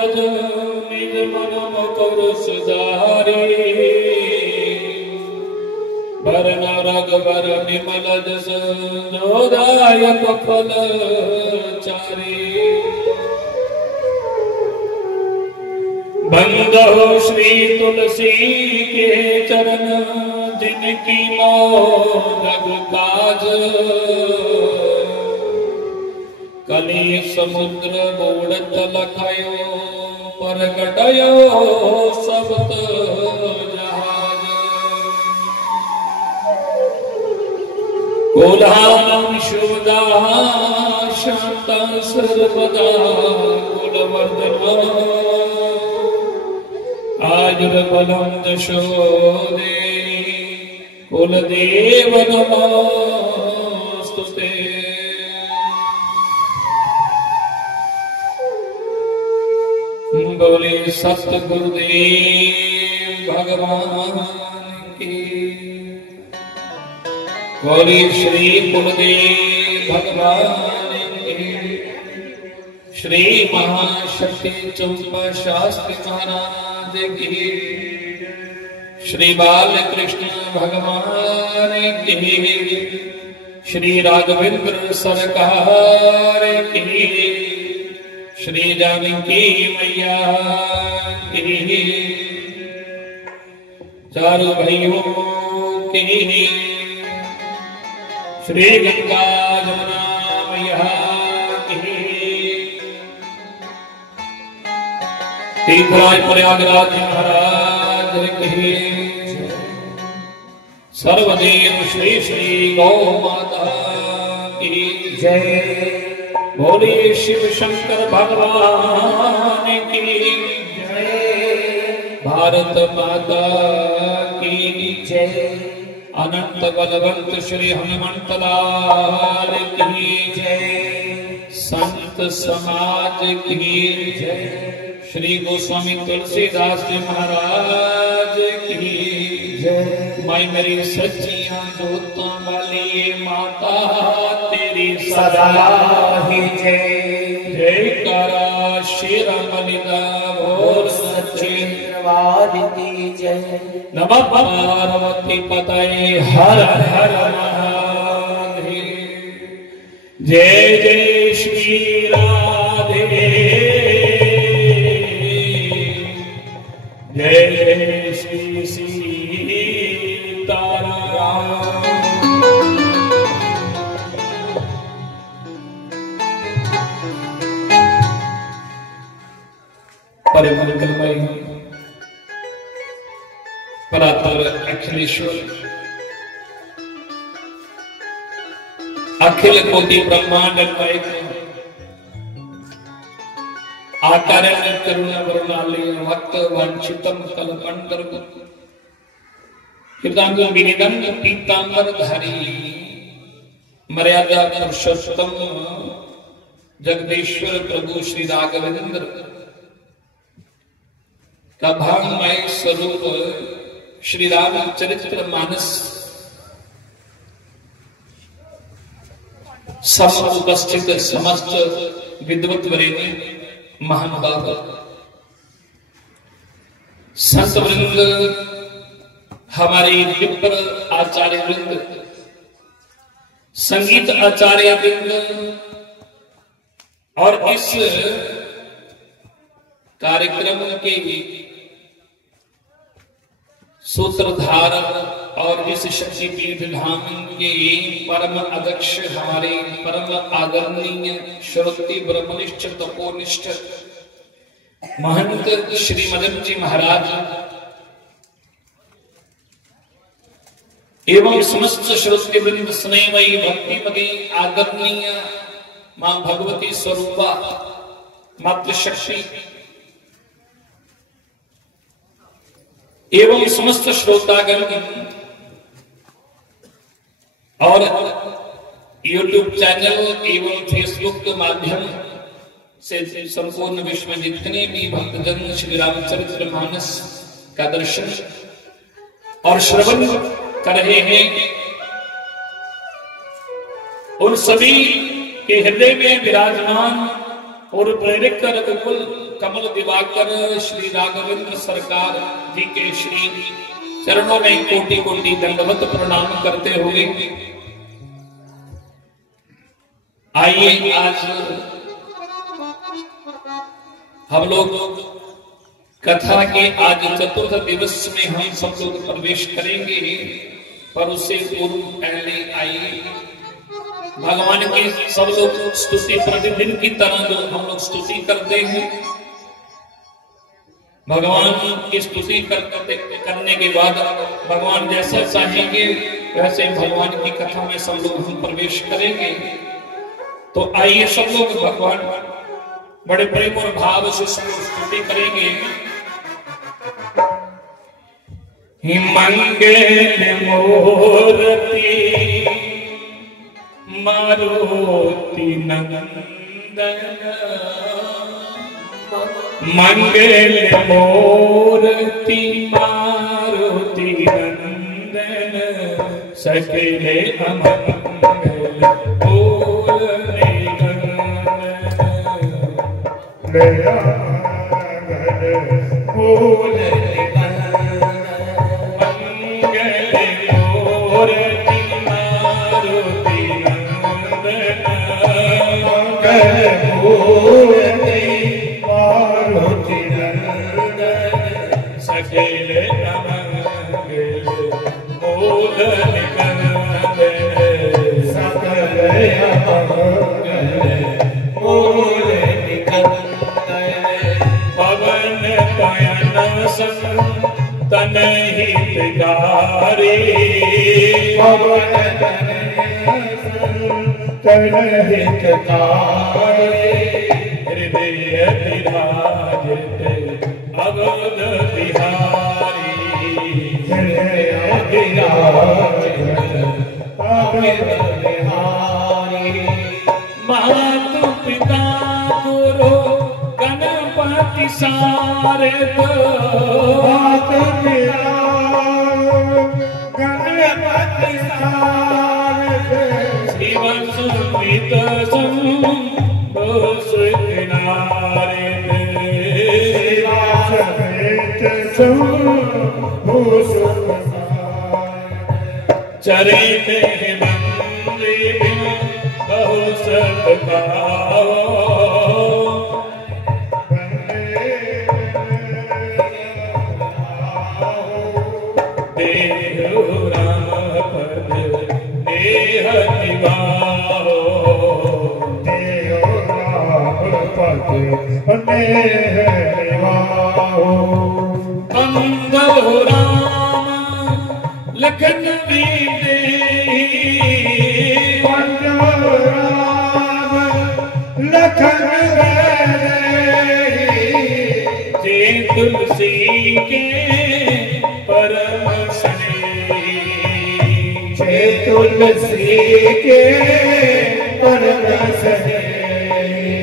निज मन मुकुर सुधारी वरण रघुबर विमल जस जोदायक फल चारी बंदो श्री तुलसी के चरण जिनकी मोदक काज कली समुद्र मूढ़त लखयो परगटयो सप्त जहाज कुलानं शुदा शांता सर्वदा कुलवर्धन आयुर्बलं दशोदे कुलदेव नमोस्तुते। बोले सतगुरुदेव भगवान की, बोले श्री कुलदेव भगवान की, श्री महाशक्ति चंपा शास्त्री महाराज की, श्री बालकृष्ण भगवान की, श्री राघवेंद्र सरकार की, श्री जानकी मैया की, चारों भाइयों की, श्री गंगा जमुना मैया की, तीर्थराज प्रयागराज महाराज की, सर्वदेव श्री श्री गौ माता की जय। बोले शिव शंकर भगवान की जय। भारत माता की जय। अनंत बलवंत श्री हनुमंत लाल की जय। संत समाज की जय। श्री गोस्वामी तुलसीदास जी महाराज की जय। मैं मेरी सच्चियां दूतों वाली माता तेरी सदा ही जय। जय करा शेर मलिदा भोर सच्चे दरबार की जय। नमः पार्वती पतये हर हर महादेव। जय जय श्री राधे, जय जय श्री सीताराम। परमंगलमय परात्पर अखिलेश्वर अखिल कोटि ब्रह्मांड नायक आकारण करुणा वरुणालय भक्त वांछितम कल्पंतर हृदयांग विनिदं पीतांबर धारी मर्यादा पुरुषोत्तम जगदीश्वर प्रभु श्री राघवेंद्र का भावमय स्वरूप श्री राम चरित्र मानस सब उपस्थित समस्त विद्वत वरेण्य महानुभाव संत वृंद, हमारे विप्र आचार्य वृंद, संगीत आचार्य वृंद और इस कार्यक्रम के सूत्रधारक और इस शक्तिपीठ धाम के परम अध्यक्ष हमारे परम आदरणीय श्रोति ब्रह्मनिष्ठ तपोनिष्ठ महंत श्री मदन जी महाराज एवं समस्त श्रोति वृंद स्नेहमयी भक्तिमती आदरणीय मां भगवती स्वरूपा मातृशक्ति एवं समस्त श्रोतागण और YouTube चैनल एवं फेसबुक के माध्यम से संपूर्ण विश्व में जितने भी भक्तजन श्री रामचरित्र मानस का दर्शन और श्रवण कर रहे हैं, उन सभी के हृदय में विराजमान और प्रेरक रघुकुल कमल दिवाकर श्री राघवेंद्र सरकार जी के श्री चरणों में कोटि कोटि दंडवत प्रणाम करते हुए आइए आज हम लोग कथा के आज चतुर्थ दिवस में हम सब लोग प्रवेश करेंगे, पर उससे पूर्व पहले आइए भगवान की सब लोग स्तुति प्रतिदिन की तरह जो हम लोग स्तुति करते हैं, भगवान की स्तुति करने के बाद भगवान जैसा चाहेंगे वैसे भगवान की कथा में सब लोग हम प्रवेश करेंगे। तो आइए सब लोग भगवान बड़े प्रेम और भाव से सब लोग स्तुति करेंगे। मंगल मूर्ति मारुति नंदन, मंगल मूर्ति मारुति नंदन, सकले अमंगल बोलने तन हितकारी, पवन तन हितकारी, हृदय विराजते अवध बिहारी, हृदय विराजते अवध बिहारी। मातु पिता गुरु गणपति सारे मातु पिता गणपति सारे, शिव सुमित शंभु सुनारे, शिव सुमित शंभु चरित मंदिर बहु सत्कारो, मंगल राम लखन बीते, मंगल राम लखन जे तुलसी के परम स्नेही, जे तुलसी के परम स्नेही।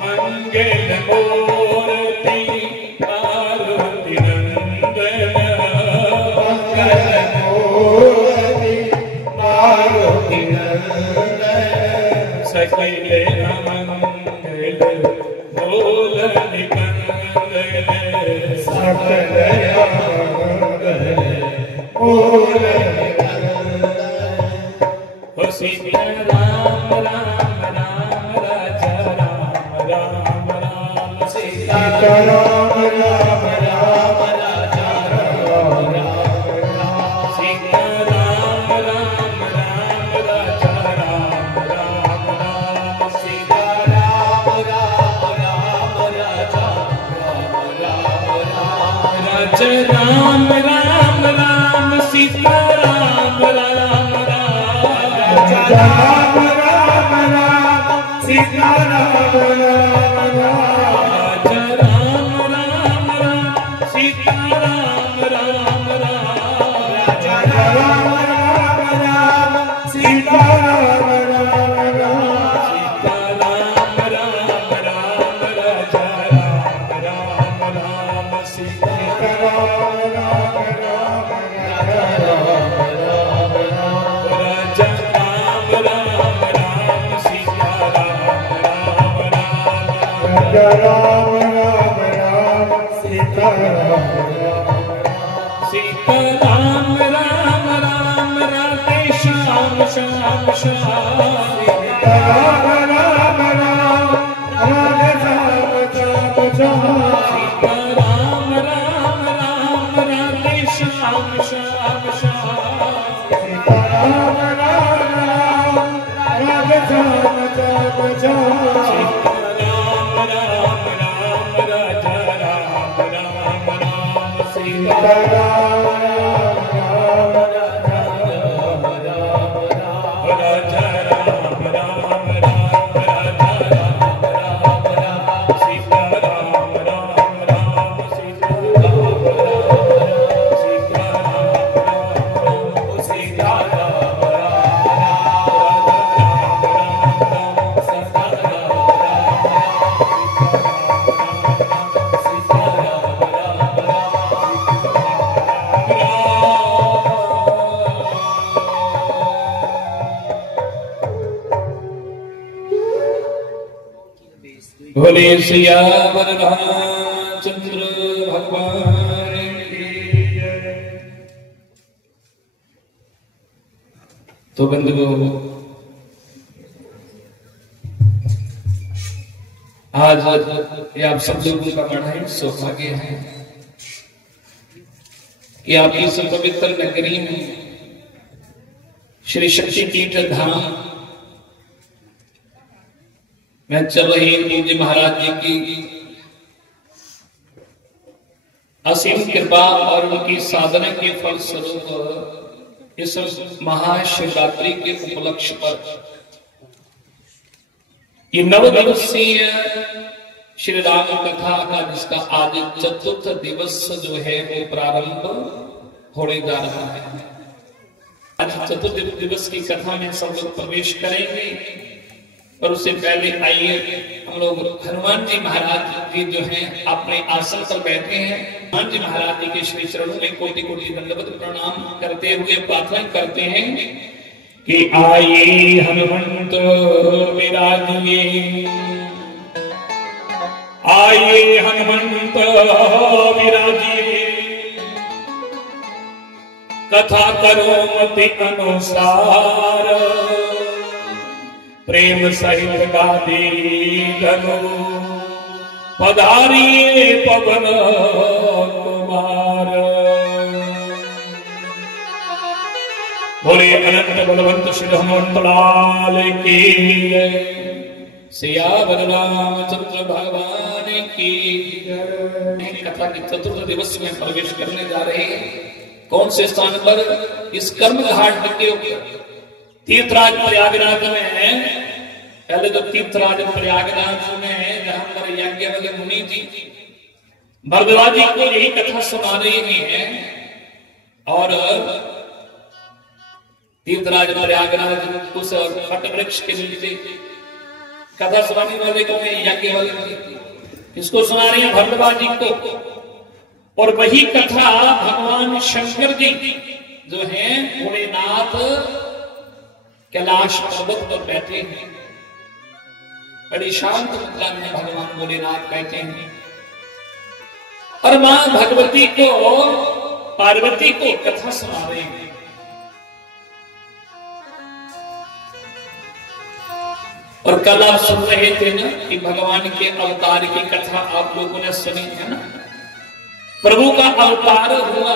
मंगल मूर्ति मारुति नंदन, मंगल मूर्ति मारुति नंदन, सकले अमंगल बोल निकंदन, सकले अमंगल बोल निकंदन। हो सीता राम राम राम राजा राम राम राम, सीता राम राम राम राजा राम राम, सीता राम राम राम राजा राम राम, सीता राम राम राम राजा राजा राम राम राम, सीता राम राम राम, राम राम राम, सीता राम राम राम, राम राम राम, सीता राम राम राम, राम राम राम, सीता राम राम राम, सीता राम राम राम, राजा राम राम राम, सीता राम राम राम, राजा राम राम राम, राजा राम राम राम, सीता राम राम राम, राजा राम राम। सीताराम राम राम राधे श्याम श्याम श्याम राम राम राम राधे श्याम श्याम श्याम सीताराम राम राम राधे श्याम श्याम श्याम राम राम राम राधे श्याम श्याम श्याम राम राम राम राजा राम राम राम सीता राम राम राम राजा राम राम राम राजा राम राम राम सीता राम राम राम सीता राम राम सीता राम राम सीता राम बोले सियावर रामचंद्र भगवान की जय। तो बंधुओं, आज ये आप सब लोगों का बड़ा ही सौभाग्य है कि आप इस पवित्र नगरी में श्री शक्तिपीठ धाम मैं चल रही पूज्य महाराज जी की असीम कृपा और उनकी साधना के फल स्वरूप इस महाशिवरात्रि के उपलक्ष्य पर ये 9 दिवसीय श्री राम कथा का जिसका आज चतुर्थ दिवस जो है वो प्रारंभ होने जा रहा है। आज चतुर्थ दिवस की कथा में सब लोग प्रवेश करेंगे, पर उससे पहले आइए हम लोग हनुमान जी महाराज जी जो हैं अपने आसन पर बैठे हैं। हनुमान जी महाराज जी के श्री चरणों में कोटि कोटि दंडवत प्रणाम करते हुए प्रार्थना करते हैं कि आइए हनुमंत विराजिए, आइए हनुमंत विराजिए, कथा करो मति अनुसार, प्रेम सहित गादी धनु पधारिए पवन कुमार। बोले अनंत बलवंत श्री हनुमंत लाल की जय। सियावर रामचंद्र भगवान की जय। कथा के चतुर्थ दिवस में प्रवेश करने जा रहे हैं। कौन से स्थान पर? इस कर्म घाट के ऊपर तीर्थराज प्रयागराज में है। पहले तो तीर्थराज प्रयागराज में जहां पर याज्ञवल्क्य मुनि जी भरद्वाज जी को यही कथा सुना रहे हैं और तीर्थराज प्रयागराज उस वट वृक्ष के नीचे कथा सुनाने वाले को याज्ञवल्क्य जी इसको सुना रहे हैं भरद्वाज जी को। और वही कथा भगवान शंकर जी जो हैं भोलेनाथ कैलाश पर्वत पर बैठे हैं, बड़ी शांत मुद्रा में भगवान भोलेनाथ बैठे हैं और मां भगवती को पार्वती को कथा सुना रहे हैं। और कल आप सुन रहे थे ना कि भगवान के अवतार की कथा आप लोगों ने सुनी है ना। प्रभु का अवतार हुआ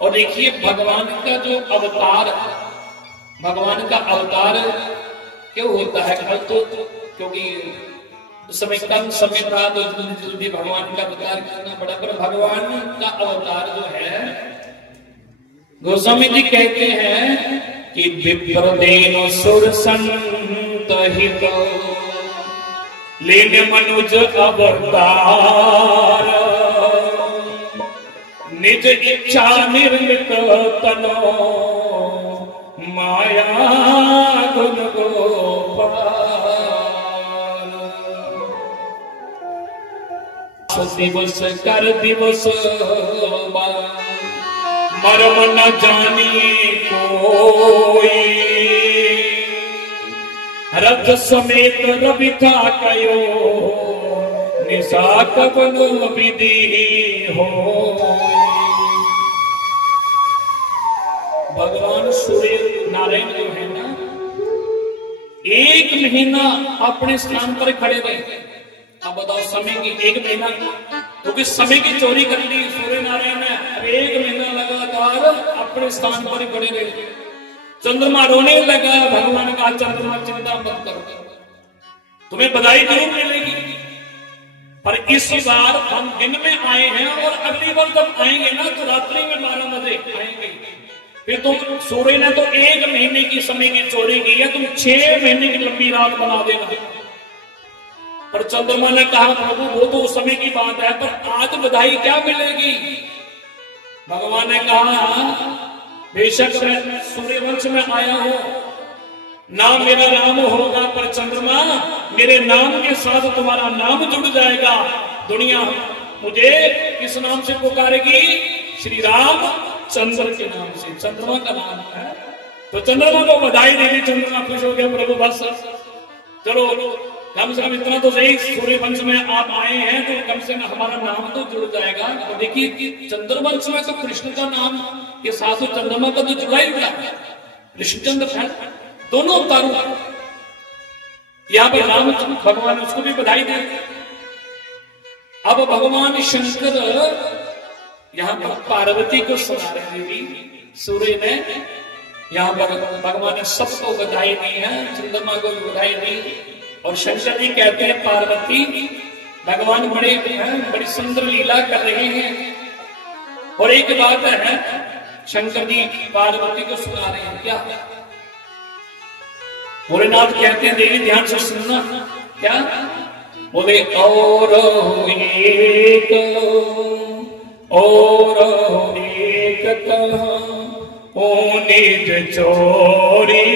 और देखिए भगवान का जो अवतार, भगवान का अवतार क्यों होता है? कल तो क्योंकि उस समय कम समय था तो जल्दी भगवान का अवतार करना पड़ा, पर भगवान का अवतार जो है गोस्वामी जी कहते हैं कि विप्रदेन सुर संत हित लेने मनुज अवतार, निज इच्छा निर्मित तनो माया गुण गोपाल। दिवस कर दिवस मर्म न जानी कोई, रथ समेत रवि था कयो निशा कवन विधि हो। भगवान सूर्य नारायण जो है ना, 1 महीना अपने स्थान पर खड़े रहे। अब बताओ समय की 1 महीना, क्योंकि समय की चोरी कर ली सूर्य नारायण ने। 1 महीना लगातार अपने स्थान पर खड़े रहे। चंद्रमा रोने लगा। भगवान का चंद्रमा चिंता मत करो, तुम्हें बधाई जरूर मिलेगी, पर इस बार हम दिन में आए हैं और अगली बार जब आएंगे ना तो रात्रि में 12 बजे आएंगे। फिर तुम सूर्य ने तो 1 महीने की समय की चोरी की है, तुम 6 महीने की लंबी रात बना देना। पर चंद्रमा ने कहा प्रभु वो तो उस समय की बात है, पर आज बधाई क्या मिलेगी। भगवान ने कहा बेशक मैं सूर्यवंश में आया हूं, नाम मेरा राम होगा, पर चंद्रमा मेरे नाम के साथ तुम्हारा नाम जुड़ जाएगा। दुनिया मुझे किस नाम से पुकारेगी? श्री राम चंद्र के नाम से, चंद्रमा का नाम है। तो चंद्रमा को बधाई दे दी। चंद्रमा खुश हो गया, प्रभु बस चलो कम से कम इतना तो सही, सूर्य वंश में आप आए हैं तो कम से कम हमारा नाम तो जुड़ जाएगा। तो देखिए चंद्रवंश में तो कृष्ण का नाम के साथ तो चंद्रमा का तो जुड़ा ही जुड़ा, कृष्णचंद्र है दोनों अवतारों। यहाँ पर राम भगवान उसको भी बधाई दे। अब भगवान शंकर यहाँ पर पार्वती को सुना रहे हैं। सूर्य ने यहाँ पर भगवान ने सबको बधाई दी है, चंद्रमा को भी बधाई दी। और शंकर जी कहते हैं पार्वती भगवान बड़ी सुंदर लीला कर रहे हैं। और एक बात है, शंकर जी पार्वती को सुना रहे हैं क्या? भोलेनाथ कहते हैं देवी ध्यान से सुनना, क्या बोले? और एक ओ निज चोरी,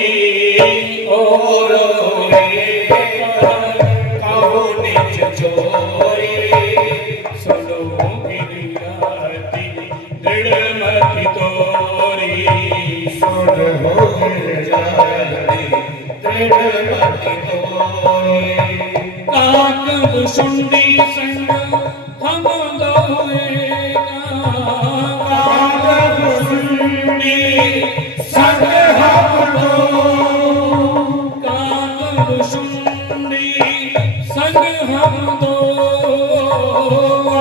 और निज चोरी, सुनो गिरियाती दृढ़मति तोरी, सुनो गिरियाती दृढ़मति तोरी। काकब सुंडी संग हम दोएगा, काकब सुंडी संग हम दो, काकब सुंडी संग हम दो,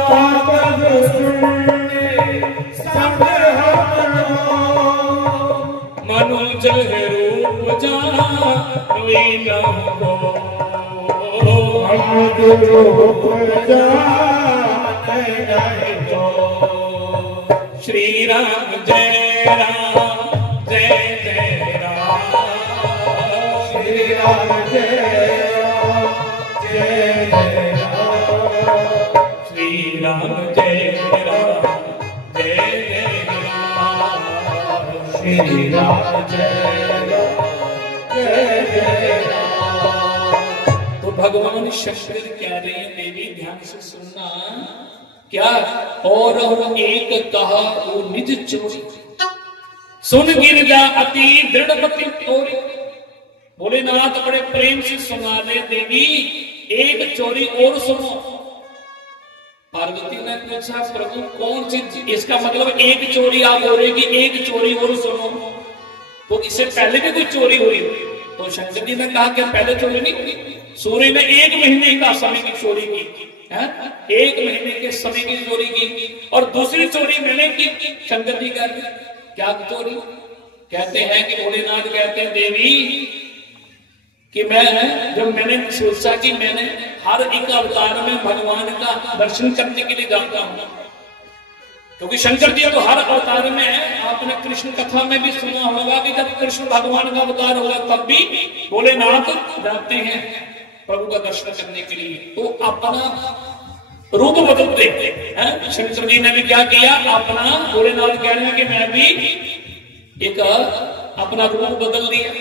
काकब सुंडी संग हम दो, मनुज रूप जान न हो, मनुज रूप जान नहीं तो। श्री राम जय राम जय जय राम, श्री राम जय राम जय जय राम, श्री राम जय राम जय जय राम, श्री राम जय राम जय जय राम। तो भगवान शंकर कह रहे हैं देवी ध्यान से सुनना, क्या? और एक कहा वो निज चोरी, सुन गिरजा अति दृढ़मति तोरी। भोलेनाथ बड़े प्रेम से सुना रहे देवी एक चोरी और सुनो। पार्वती ने पूछा प्रभु कौन सी? इसका मतलब एक चोरी आप हो रही कि एक चोरी और सुनो, तो इससे पहले भी कोई चोरी हुई? तो शंकर जी ने कहा कि पहले चोरी नहीं हुई। सूर्य ने 1 महीने का समय की चोरी की, 1 महीने के समय की चोरी की। और दूसरी चोरी मैंने की, शंकर जी का क्या चोरी? कहते हैं कि भोलेनाथ कहते हैं देवी कि जब मैंने सोचा कि मैंने हर एक अवतार में भगवान का दर्शन करने के लिए जाता हूं, क्योंकि शंकर जी तो हर अवतार में है। आपने कृष्ण कथा में भी सुना होगा कि जब कृष्ण भगवान का अवतार होगा तब भी भोलेनाथ जाते हैं प्रभु का दर्शन करने के लिए। तो अपना रूप बदलते हैं। शंकर जी ने भी क्या किया? अपना, भोलेनाथ कह रहे हैं कि मैं भी एक अपना रूप बदल दिया,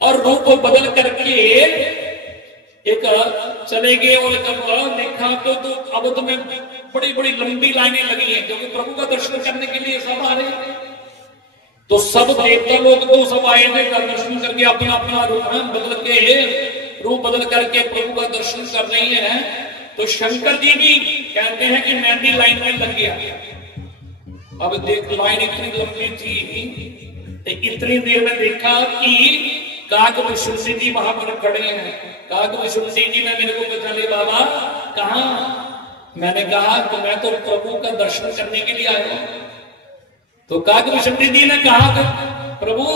और रूप बदल करके एक चले गए। और जब देखा तो अब तुम्हें बड़ी बड़ी लंबी लाइनें लगी हैं, क्योंकि प्रभु का दर्शन करने के लिए सब आ रहे हैं। तो सब देवता लोग तो सब आए थे दर्शन करके, अपना अपना रूप बदल के, रूप बदल करके प्रभु का दर्शन कर रही हैं। तो शंकर जी भी कहते हैं कि मैं भी लाइन में लग गया। अब देख लाइन इतनी लंबी थी, इतनी देर में देखा कि काग विशुद्धि जी वहां पर खड़े हैं। काग विशुद्धि जी ने मेरे को पूछा, ले बाबा कहा? मैंने कहा कि मैं तो प्रभु का दर्शन करने के लिए आया हूं। तो काग विशुद्धि जी ने कहा कि प्रभु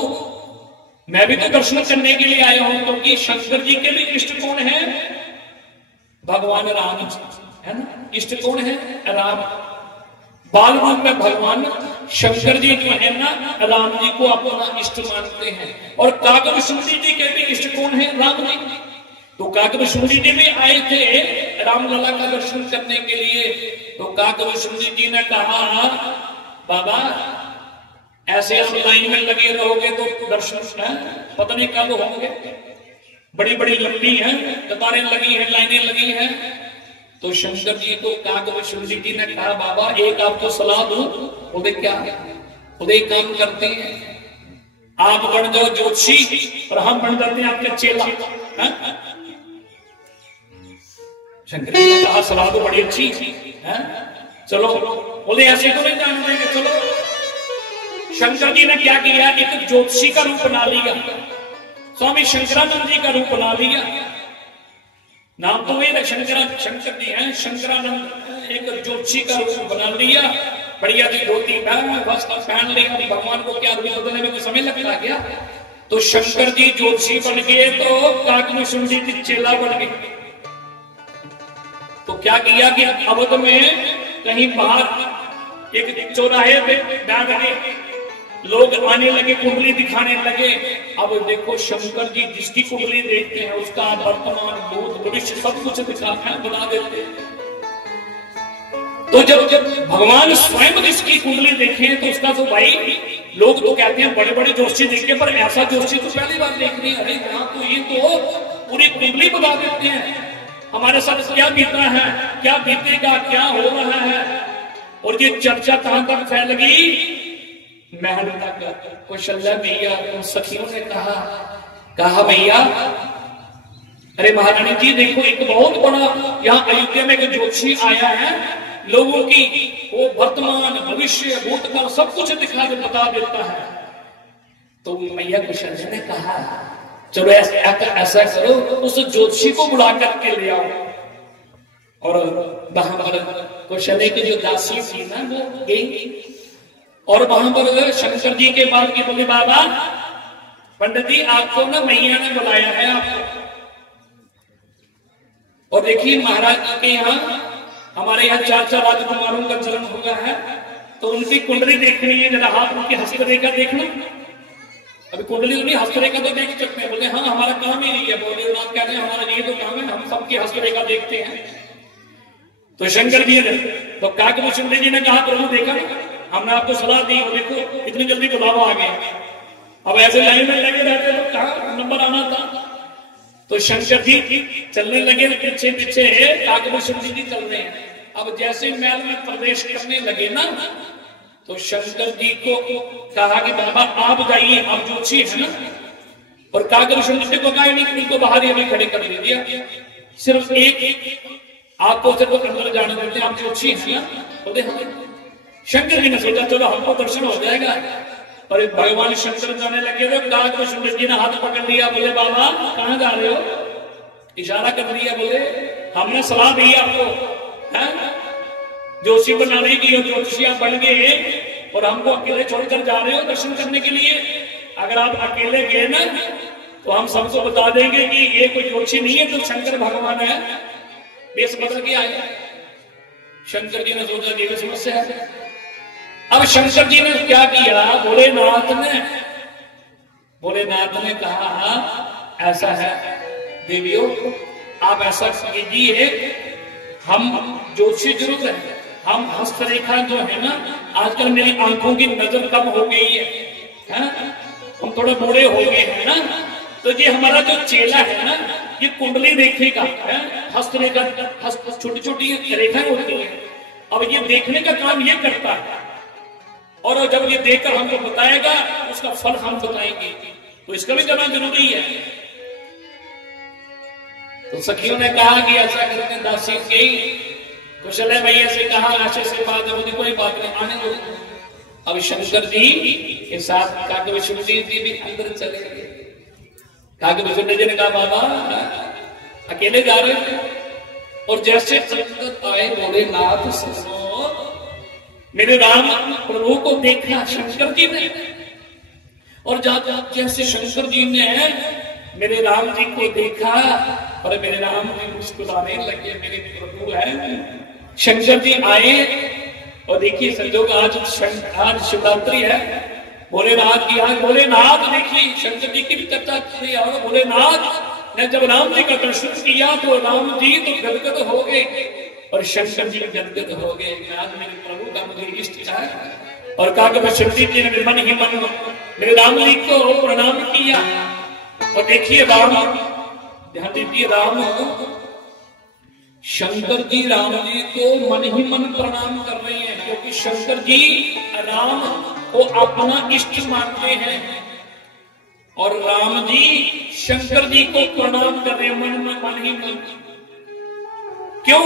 मैं भी तो दर्शन करने के लिए आया हूं, क्योंकि शंकर जी के भी इष्ट कौन है? भगवान राम जी है ना। इष्ट कौन है? राम। बाल रूप में भगवान शंकर जी जो है ना, राम जी को अपना इष्ट मानते हैं। और काग विशुद्धि जी के भी इष्ट कौन है? राम जी। तो काग विशुद्धि जी भी आए थे रामलला का दर्शन करने के लिए। तो काग विशुद्धि जी ने कहा, बाबा ऐसे आप लाइन में लगे रहोगे तो दर्शन पता नहीं कब होंगे। बड़ी बड़ी लंबी हैं, कतारें लगी हैं, लाइनें लगी हैं। तो शंकर जी को काग विशुद्धि जी ने कहा, बाबा एक आपको सलाह दूं। बोले क्या? बोले काम करते हैं, आप बन जाओ ज्योतिषी और हम बन जाते हैं आपके चेला। शंकर जी ने कहा सलाह तो बड़ी अच्छी है, चलो। बोले ऐसे तो नहीं जान देंगे, चलो। शंकर जी ने क्या किया, एक ज्योतिषी का रूप बना लिया, स्वामी शंकरानंद जी का रूप बना लिया। नाम तो वही शंकर जी हैं, शंकरानंद। एक ज्योतिषी का रूप बना लिया, बढ़िया सी धोती पहन लिया। भगवान को क्या रूप बदलने में समय लगता गया। तो शंकर जी ज्योतिषी बन गए, तो काग विशुद्धि जी चेला बन गए। तो क्या किया कि अवध में कहीं बाहर एक चौराहे पे बैठ गए, लोग आने लगे, कुंडली दिखाने लगे। अब देखो शंकर जी जिसकी कुंडली देखते हैं उसका वर्तमान भूत भविष्य सब कुछ बता देते हैं। तो जब भगवान स्वयं जिसकी कुंडली देखे तो उसका तो भाई लोग तो कहते हैं बड़े बड़े जोशी देखे, पर ऐसा जोशी तो पहली बार देख रही है। अरे यहाँ तो ये तो पूरी कुंडली बता देते हैं, हमारे साथ क्या बीता है, क्या बीतेगा, क्या हो रहा है। और ये चर्चा कहां तक फैल गई? महल तक। कौशल्या मैया उन सखियों ने कहा भैया, अरे महारानी जी देखो एक बहुत बड़ा यहाँ अयोध्या में एक ज्योतिषी आया है, लोगों की वो वर्तमान भविष्य भूतकाल सब कुछ बता देता है। तो मैया कौशल्या ने कहा चलो ऐसा करो, उस ज्योतिषी को बुला करके ले आओ। और वहां पर कौशल्या की जो दासी थी ना वो गई, और वहां पर शंकर जी के बाद की बोले, बाबा पंडित जी आपको ना मैया ने बुलाया है आपको। और देखिए महाराज के यहाँ, हमारे यहाँ 4 राजकुमारों का जन्म हुआ है, तो उनकी कुंडली देखनी है, जरा हाथ उनकी हस्तरेखा देखना। अभी कुंडली उन्हीं हस्तरेखा तो देख सकते हैं। बोले हाँ हमारा काम ही नहीं है। बोले नाथ कहते हैं हमारा ये तो काम है, हम सबकी हस्तरेखा देखते हैं। तो शंकर जी ने, तो काग विशुद्धि जी ने कहा प्रभु देखा हमने आपको सलाह दी, देखो इतनी जल्दी बुलावा आ गया। अब ऐसे लाइन में लगे रहते तो कहाँ नंबर आना था। तो शंकर जी चलने लगे, पीछे पीछे काग विशुद्धि जी चल रहे हैं। अब जैसे महल में प्रवेश करने लगे ना, तो शंकर जी को कहा कि बाबा आप जाइए, आप ज्योतिषी है ना। और काग विशुद्धि को कहा नहीं, इनको बाहर ही हमें खड़े कर दिया, सिर्फ एक आपको सिर्फ अंदर जाने देते हैं, आप ज्योतिषी है ना। बोले हाँ। शंकर जी ने सोचा चलो हमको दर्शन हो जाएगा। और भगवान शंकर जाने लगे थे, काग विशुद्धि जी ने हाथ पकड़ लिया। बोले बाबा कहाँ जा रहे हो? इशारा कर दिया। बोले हमने सलाह दी आपको ज्योतिषी बनाने की, ज्योतिषी आप बन गए और हमको अकेले छोड़कर जा रहे हो दर्शन करने के लिए। अगर आप अकेले गए ना तो हम सबको बता देंगे कि ये कोई ज्योतिषी नहीं है, तो शंकर भगवान है, बेस बदल के आए। शंकर जी ने सोचा ये समस्या है। अब शंकर जी ने क्या किया, भोलेनाथ ने कहा ऐसा है देवियों, आप ऐसा कीजिए, हम ज्योतिषी जरूर है, हम हस्तरेखा जो है ना, आजकल मेरी आंखों की नजर कम हो गई है, हम थोड़े बूढ़े हो गए हैं ना, तो ये हमारा जो चेला है ना, ये कुंडली देखेगा, हस्तरेखा, छोटी छोटी रेखाएं होती है। अब ये देखने का काम ये करता है, और जब ये देखकर हमको बताएगा उसका फल हम बताएंगे, तो इसका भी जाना जरूरी है। तो सखियों ने कहा कि ऐसा करके दासी गई, कुशल भैया से कहा ऐसे से बात होगी, कोई बात नहीं, आने दो। अब शंकर जी के साथ काके विष्णु जी भी अंदर चले गए। काके विष्णु जी ने कहा बाबा अकेले जा रहे थे, और जैसे अंदर आए बोले नाथ सुनो, मेरे राम प्रभु को देखा शंकर जी ने, और जैसे शंकर जी ने मेरे राम जी को देखा और मेरे राम जी मुस्कुराने लगे, मेरे प्रभु है। शंकर जी आए और देखिए संजोग आज शिवरात्रि है, भोलेनाथ की आज भोलेनाथ देखिए शंकर जी की भी चर्चा की है। और भोलेनाथ ने जब राम जी का दर्शन किया तो राम जी तो गदगद हो गए और शंकर जी गदगद हो गए। आज मेरे प्रभु का मुझे इष्ट है। और कहा कि शंकर जी ने मन ही मन मेरे राम जी को प्रणाम किया। और देखिए राम, ध्यान दीजिए, राम शंकर जी राम जी को मन ही मन प्रणाम कर रहे हैं, क्योंकि शंकर जी राम को अपना इष्ट मानते हैं और राम जी शंकर जी को प्रणाम कर रहे हैं मन ही मन। क्यों?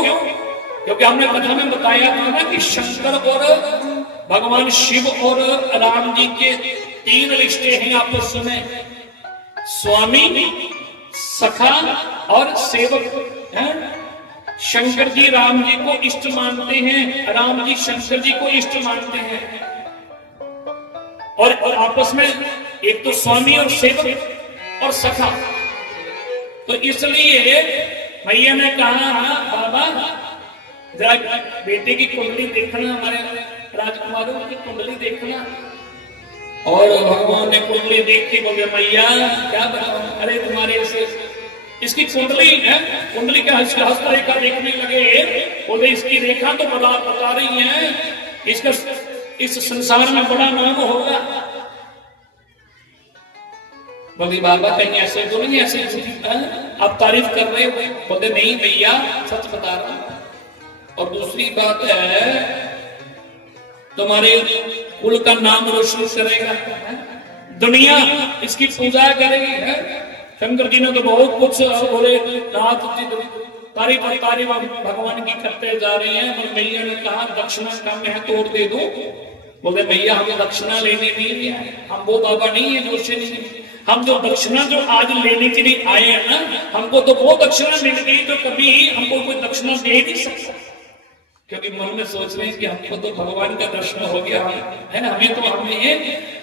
क्योंकि हमने कथा में बताया था ना कि शंकर और भगवान शिव और राम जी के 3 रिश्ते हैं आपस में, स्वामी, सखा और सेवक है। शंकर जी राम जी को इष्ट मानते हैं, राम जी शंकर जी को इष्ट मानते हैं, और आपस में एक तो स्वामी और सेवक और सखा। तो इसलिए भैया ने कहा बाबा जरा बेटे की कुंडली देखना, हमारे राजकुमारों की कुंडली देखना। और भगवान ने कुंडली देख के बोले भैया क्या बताऊं, अरे तुम्हारे से इसकी कुंडली है, कुंडली का हस्तरेखा देखने लगे, बोले इसकी रेखा तो बता रही है इसका इस संसार में बड़ा नाम होगा। बोले बाबा कहीं ऐसे तो नहीं, ऐसे आप तारीफ कर रहे हो? बोले नहीं भैया सच बता रहा हूं। और दूसरी बात है तुम्हारे कुल का नाम रोशन करेगा, दुनिया इसकी पूजा करेगी है। शंकर जी ने तो बहुत कुछ बोले, तारीफ भगवान की करते जा रहे हैं। पर भैया ने कहा दक्षिणा का मैं तोड़ दे दो। बोले भैया हमें दक्षिणा लेने नहीं है, हम वो बाबा नहीं है जो से नहीं, हम जो दक्षिणा जो आज लेने के लिए आए हैं ना, हमको तो वो दक्षिणा मिल गई तो कभी हमको कोई दक्षिणा दे नहीं सकता, क्योंकि मन में सोच रहे हैं कि हमको तो भगवान का दर्शन हो गया है ना, हमें तो हमें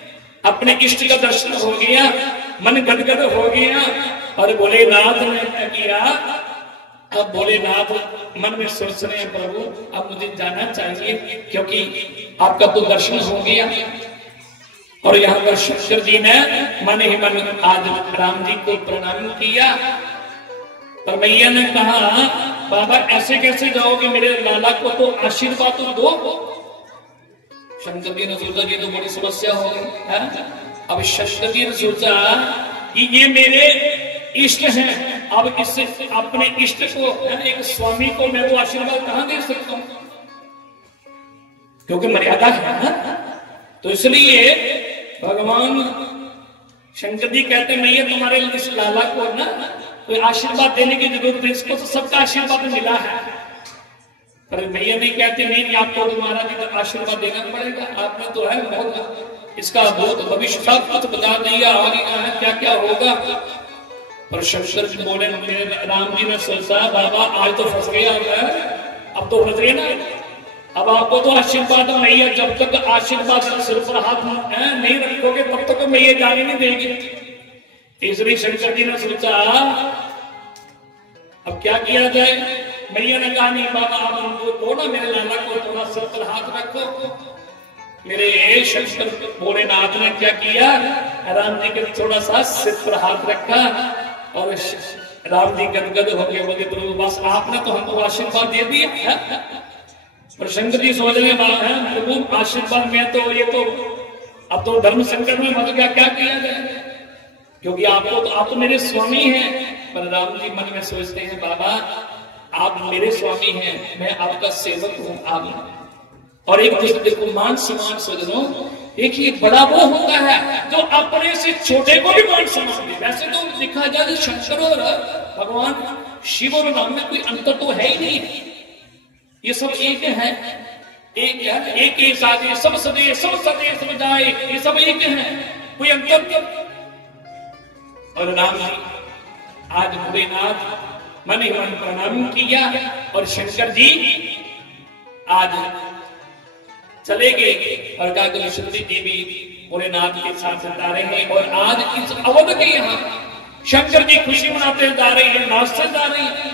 अपने इष्ट का दर्शन हो गया, मन गदगद हो गया। और भोलेनाथ ने क्या किया, अब भोलेनाथ मन में सोच रहे हैं प्रभु अब मुझे जाना चाहिए, क्योंकि आपका तो दर्शन हो गया। और यहाँ पर शंकर जी ने मन ही मन आज राम जी को प्रणाम किया। पर मैया ने कहा बाबा ऐसे कैसे जाओगे, मेरे लाला को तो आशीर्वाद तो दो। शंकर जी ने सोचा ये तो बड़ी समस्या हो गई। अब शंकर जी ने सोचा कि ये मेरे इष्ट हैं, अब इससे अपने इष्ट को एक स्वामी को मैं तो आशीर्वाद कहां दे सकता हूं, क्योंकि मर्यादा है ना। तो इसलिए भगवान शंकर जी कहते मैया तुम्हारे इस लाला को ना कोई आशीर्वाद देने की जरूरत है, इसको तो सबका आशीर्वाद मिला है। पर भैया नहीं कहते नहीं आपको तुम्हारा भी तो आशीर्वाद देना पड़ेगा, आपने तो है बहुत इसका बहुत भविष्य सब कुछ बता दिया, आगे है क्या क्या होगा। पर शंकर जी बोले मेरे राम जी ने सोचा बाबा आज तो फंस गया है, अब तो फंस गए ना, अब आपको तो आशीर्वाद मैया जब तक आशीर्वाद सिर पर हाथ नहीं रखोगे तब तक मैया जाने नहीं देगी। इसलिए शंकर जी ने सोचा अब क्या किया जाए। मैया ने कहा नहीं बाबा आप हमको दो ना, मेरे लाला को थोड़ा सिर पर हाथ रखो। मेरे शंकर भोलेनाथ ने क्या किया, राम जी के थोड़ा सा सिर पर हाथ रखा और राम जी गदगद हो गए, बोले प्रभु बस आपने तो हमको आशीर्वाद दे दिया। पर शंकर जी सोच रहे प्रभु आशीर्वाद में तो ये तो अब तो धर्म संकट में मत गया, क्या किया जाए, क्योंकि आपको तो आप तो मेरे स्वामी हैं। पर राम जी मन में सोचते हैं बाबा आप मेरे स्वामी हैं, मैं आपका सेवक हूं आप। और एक दूसरे को मान सम्मान सोच रहा हूं। देखिए बड़ा वो होता है जो अपने से छोटे को भी मान सम्मान दे। वैसे तो देखा जाए शंकर और भगवान शिव और राम में कोई अंतर तो है ही नहीं, ये सब एक है, एक है, एक ही साजे सब सदे सब सदे सब जाए, ये सब एक है, कोई अंतर क्यों। और राम जी आज भोलेनाथ मन ही मन प्रणाम किया और शंकर जी आज चले गए और काकल सुंदरी देवी भोलेनाथ के साथ जा रहे हैं। और आज इस अवध के यहाँ शंकर जी खुशी मनाते जा रहे हैं, नाचते जा रहे हैं।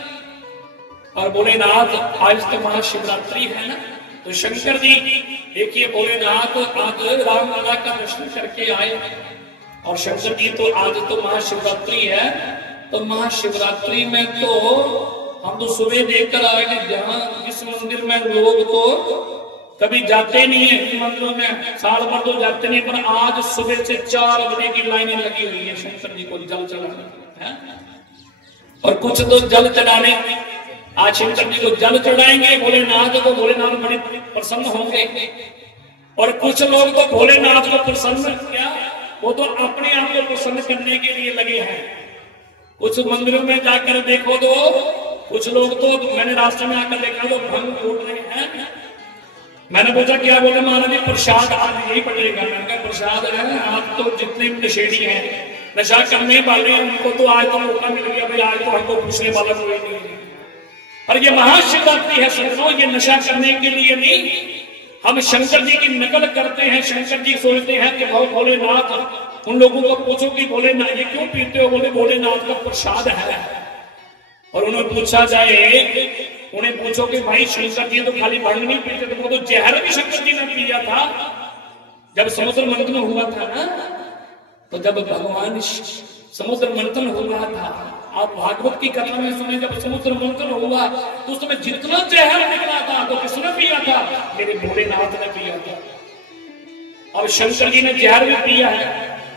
और भोलेनाथ आज तो महाशिवरात्रि है ना, तो शंकर जी देखिए भोलेनाथ आज रामलला का दर्शन करके आए। और शंकर जी तो आज तो महाशिवरात्रि है, तो महाशिवरात्रि में तो हम तो सुबह देखकर आए कि जहाँ जिस मंदिर में लोग तो कभी जाते नहीं है मंदिरों में, साल भर तो जाते नहीं, पर आज सुबह से 4 बजे की लाइनें लगी हुई है शंकर जी को जल चढ़ाने है। और कुछ तो जल चढ़ाने आज शंकर जी को जल चढ़ाएंगे भोलेनाथ को, भोलेनाथ बड़े प्रसन्न होंगे। और कुछ लोग तो भोलेनाथ को प्रसन्न क्या, वो तो अपने आप को प्रसन्न करने के लिए लगे हैं। कुछ मंदिरों में जाकर देखो तो कुछ लोग तो, मैंने रास्ते में आकर देखा तो भंग तोड़ रहे हैं। मैंने पूछा क्या, बोले महाराज जी प्रसाद आज यही पड़ेगा। मैंने कहा प्रसाद है, आज तो जितने भी नशेड़ी हैं, नशा करने वाले हैं, उनको तो आज तो मौका मिल गया भाई, आज तो हमको पूछने वाला कोई नहीं है। और ये महाशिवरात्रि है संतों, ये नशा करने के लिए नहीं, हम शंकर जी की नकल करते हैं। शंकर जी सोचते हैं कि बहुत भोलेनाथ, उन लोगों को पूछो कि भोलेनाथ ये क्यों पीते हो, बोले भोलेनाथ का प्रसाद है। और उन्हें पूछा जाए, उन्हें पूछो कि भाई शंकर जी तो खाली भांग नहीं पीते थे, वो तो जहर भी शंकर जी ने पिया था। जब समुद्र मंथन हुआ था ना, तो जब भगवान समुद्र मंथन हो रहा था, आप भागवत की कथा में सुने, जब समुद्र मंथन हुआ तो उसमें जितना जहर निकला था तो किसने पिया था, मेरे भोलेनाथ ने पिया था। अब शंकर जी ने जहर भी पिया है,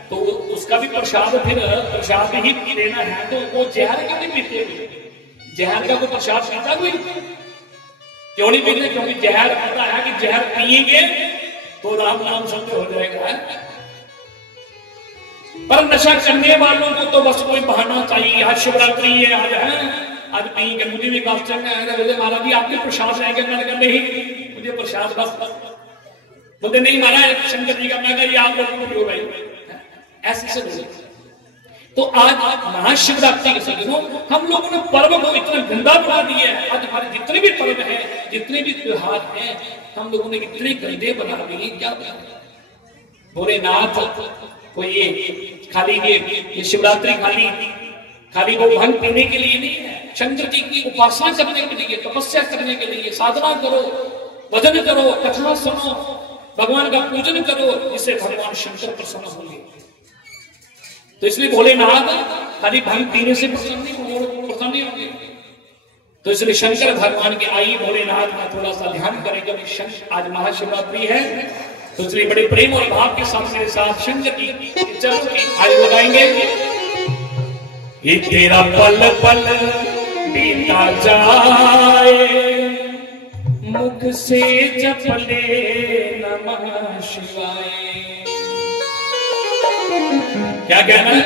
तो उसका भी प्रसाद फिर प्रसाद ही देना है, तो वो जहर क्यों नहीं पीते? जहर का कोई प्रसाद पीता कोई क्यों नहीं पीते? क्योंकि जहर पता है कि जहर पिएंगे तो राम नाम संग हो जाएगा। पर नशा करने वालों को तो बस कोई बहाना चाहिए, आज शिवरात्रि है, आज है, आज पिएंगे। मुझे भी काफ चलना है, बोले महाराज जी आपके प्रसाद रहेंगे। मैंने कहा नहीं, मुझे प्रसाद बस। बोलते नहीं महाराज शंकर जी का। मैं कहा ये आप लोगों को क्यों भाई, ऐसे से बोले। तो आज महाशिवरात्रि के दिनों हम लोगों ने पर्व को इतना गंदा बना दिया है। आज हमारे जितने भी पर्व हैं, जितने भी त्योहार हैं, हम लोगों ने इतने गंदे बना दिए। क्या भोलेनाथ को ये खाली ये शिवरात्रि खाली वो भंग पीने के लिए नहीं है, शंकर जी की उपासना करने के लिए, तपस्या करने के लिए। साधना करो, भजन करो, कथा सुनो, भगवान का पूजन करो, इससे भगवान शंकर प्रसन्न होंगे। तो इसलिए भोलेनाथ खाली भंग पीने से प्रसन्न नहीं होंगे। तो इसलिए शंकर भगवान की आई भोलेनाथ का थोड़ा सा ध्यान करें। जब आज महाशिवरात्रि है तो इसलिए बड़े प्रेम और भाव के साथ मेरे साथ शंकर की चरणों की आरती लगाएंगे। ये तेरा पल पल बीता जाए, मुख से जप ले नमः शिवाय। क्या कहना है?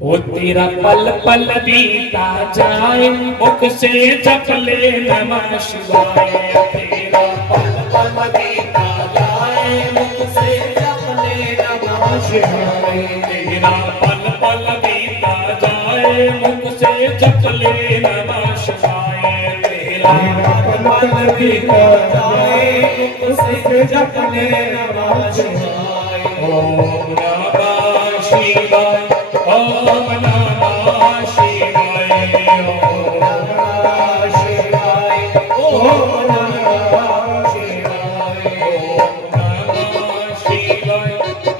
वो तेरा पल पल बीता जाए, मुख से जप ले नमः शिवाय। तेरा पल पल बीता जाए, मुख से जप ले नमः शिवाय। तेरा पल पल बीता जाए, मुख से जप ले नमः शिवाय। तेरा पल पल बीता जाए, मुख से जप ले नमः शिवाय। ओम नमः शिवाय, ओम नमः शिवाय, ओम नमः शिवाय, ओम नमः शिवाय, ओम नमः शिवाय,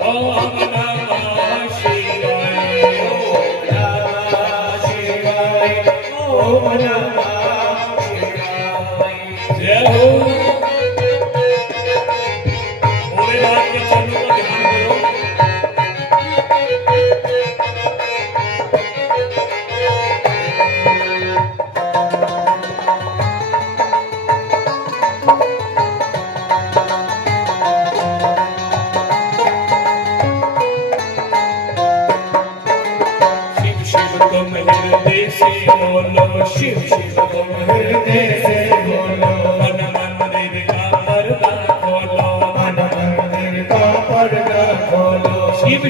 ओम नमः शिवाय, ओम नमः शिवाय। जय हो। भोलेनाथ के चरणों को ध्यान करो।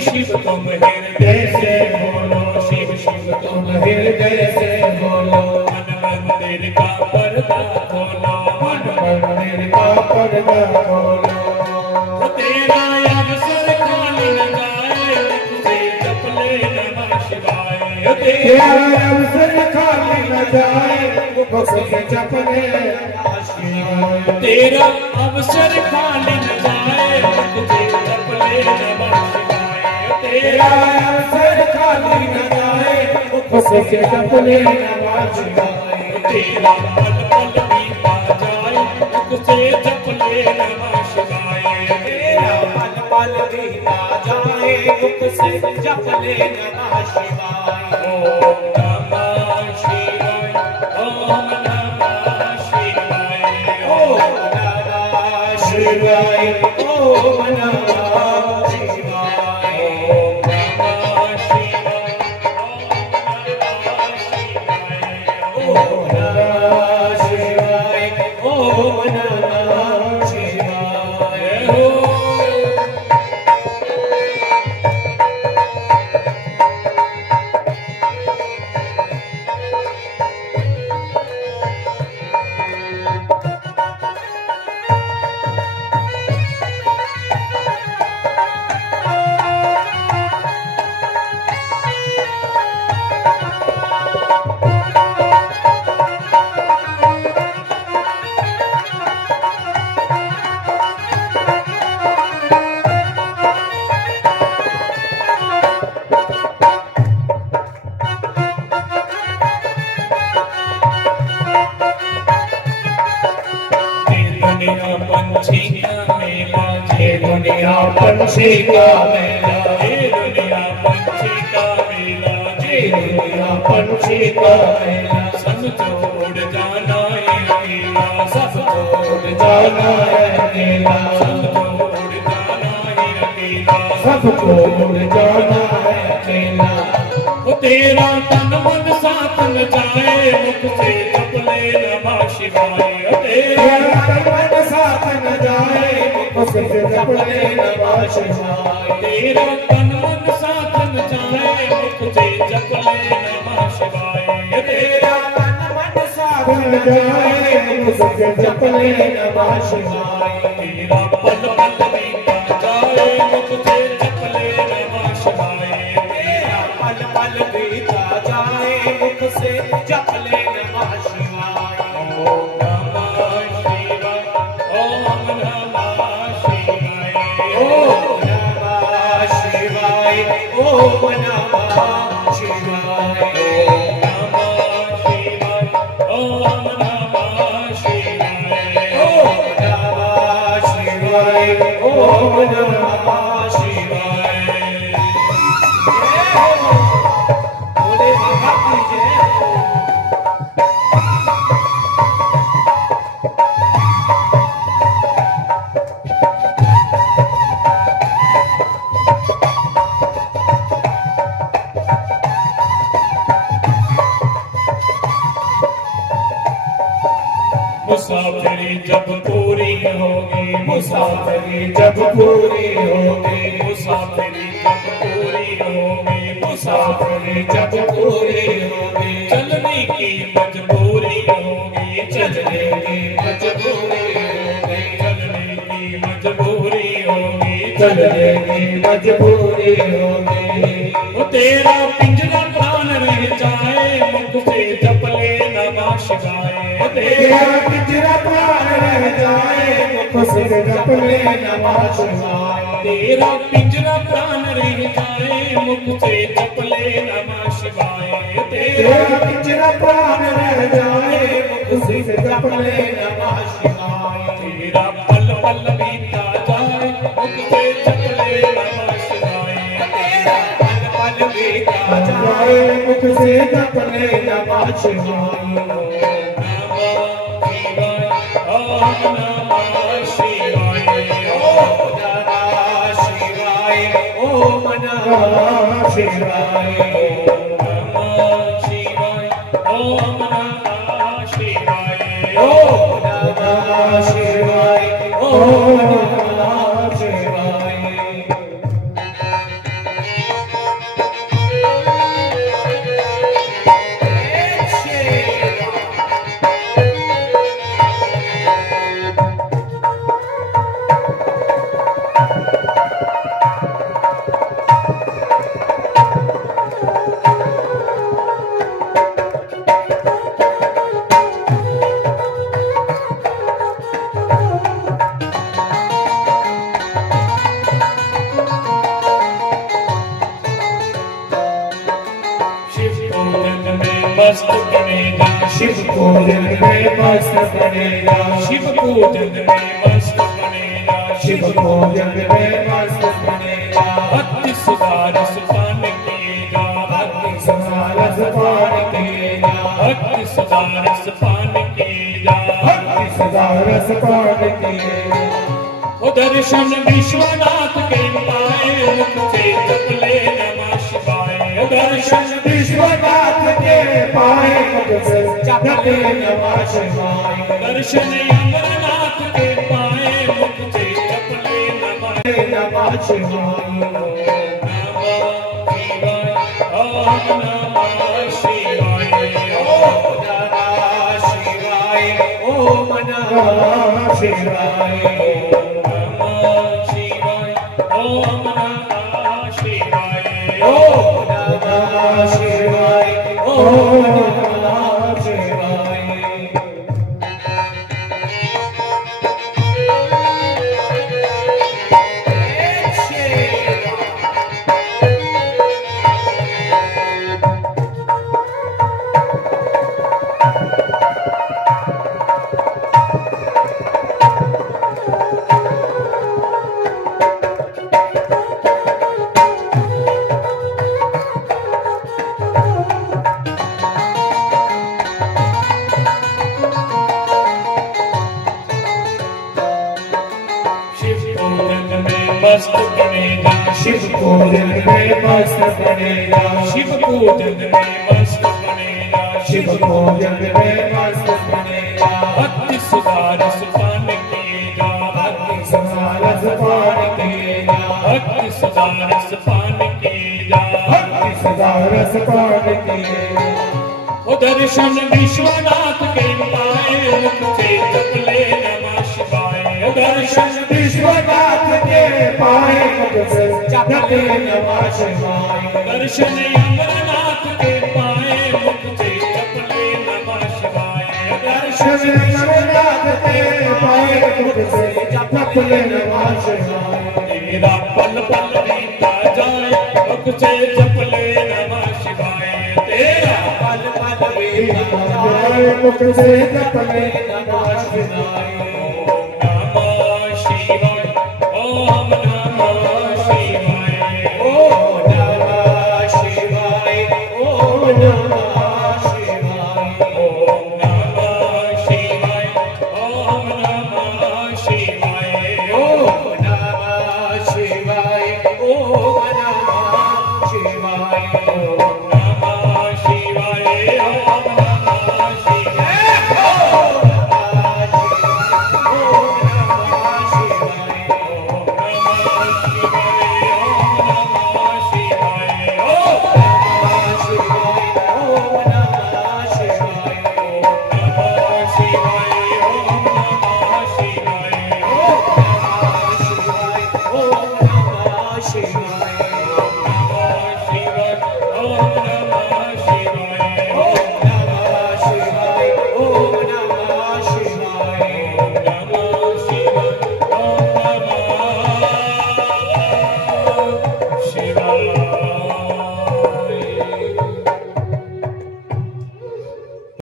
शिव तुम हृदय से बोलो, शिव शिव तुम हृदय से बोलो। मन मंदिर का पर्दा खोलो, मन मंदिर का पर्दा खोलो। तेरा अवसर खाली न जाए, तुझे जप ले नमः शिवाय। तेरा अवसर खाली न जाए, मुख से जप ले नमः शिवाय। तेरा अवसर खाली न जाए, तुझे जप ले नमः शिवाय। तेरा अवसर खाली न जाए, मुख से जप ले नमः शिवाय। तेरा पल पल बीता जाए, मुख से जप ले नमः शिवाय। तेरा पल पल बीता जाए, मुख से जप ले नमः शिवाय। ओम नमः शिवाय, ओम नमः शिवाय, ओम नमः शिवाय, ओम नमः शिवाय। ओम नमः शिवाय, ओम नमः शिवाय। ओम नमः शिवाय, ओम नमः शिवाय। पंछी का मेला, ये दुनिया पंछी का मेला, ये दुनिया पंछी का मेला, ये दुनिया पंछी का मेला। सब छोड़ जाना है अकेला, सब छोड़ जाना है अकेला, सब छोड़ जाना है अकेला। सब छोड़ जाना है अकेला। वो तेरा तन मन साथ न जाए, मुख से जप ले नमः शिवाय। तेरा तन मन साथ न जाए, मुख से जप ले नमः शिवाय। तेरा तन मन साथ न जाए, मुख से जप ले नमः शिवाय। तेरा तन मन साथ न जाए, मुख से जप ले नमः शिवाय। तेरा पल पल बीता जाए, मुख से जप ले नमः शिवाय। तेरा पल पल बीता जाए, मुख से जप ले नमः शिवाय। ओम नमः शिवाय, ओम नमः शिवाय, ओम नमः शिवाय, ओम नमः शिवाय। ओम नमः शिवाय, ओम नमः शिवाय, ओम नमः शिवाय, ओम नमः शिवाय। जय हो, भोले बाबा की जय हो। मुसाफिरी जब पूरी होगी, मुसाफिरी जब पूरी होगी, मुसाफिरी जब पूरी होगी, मुसाफिरी जब पूरी होगी, चलने की मजबूरी होगी, चलने की मजबूरी होगी, चलने की मजबूरी होगी, चलने की मजबूरी होगी। वो तेरा पिंजरा प्राण रह जाए, मुख से जप ले नमः शिवाय। तेरा पिंजरा प्राण रह जाए, मुख से जप ले नमः शिवाय। तेरा पिंजरा प्राण रह जाए, मुख से जप ले नमः शिवाय। तेरा पिंजरा प्राण रह जाए, मुख से जप ले नमः शिवाय। तेरा पल पल बीता जाए, मुख से जप ले नमः शिवाय। तेरा पल पल बीता जाए, मुख से जप ले नमः शिवाय। ओम नमः शिवाय, ओम नमः शिवाय, ओम नमः शिवाय, ओम नमः शिवाय, ओम नमः शिवाय, ओम नमः शिवाय। पूजन में मस्त बनेगा, शिव पूजन में मस्त बनेगा, शिव पूजन में मस्त बनेगा। भक्ति सुधा रस पान किएगा, भक्ति सुधा रस पान किएगा, भक्ति सुधा रस पान किएगा, भक्ति सुधा रस पान किएगा। वो दर्शन विश्वनाथ के पाए, मुख से जप ले नमः शिवाय। दर्शन विश्वनाथ के पाए, मुख से जप ले नमः शिवाय। दर्शन अमरनाथ के पाए, मुख से जप ले नमः शिवाय। ओम नमः शिवाय, ओम नमः शिवाय, ओम नमः शिवाय। ओम नमः शिवाय, ओम नमः शिवाय, ओम नमः शिवाय। मस्त बनेगा, शिव पूजन में मस्त बनेगा, शिव पूजन में मस्त बनेगा, शिव पूजन में मस्त बनेगा। भक्ति सुधा रस पान किएगा, भक्ति सुधा रस पान किएगा, भक्ति सुधा रस पान किएगा, भक्ति सुधा रस पान किएगा। वो दर्शन विश्वनाथ के पाए, मुख से जप ले नमः शिवाय। दर्शन विश्वनाथ के पाए, मुख से जप ले नमः शिवाय। दर्शन अमरनाथ के पाए, मुख से जप ले नमः शिवाय। दर्शन अमरनाथ के पाए, मुख से जप ले नमः शिवाय। तेरा पल पल बीता जाए, मुख से जप ले नमः शिवाय। तेरा पल पल बीता जाए, मुख से जप ले नमः शिवाय।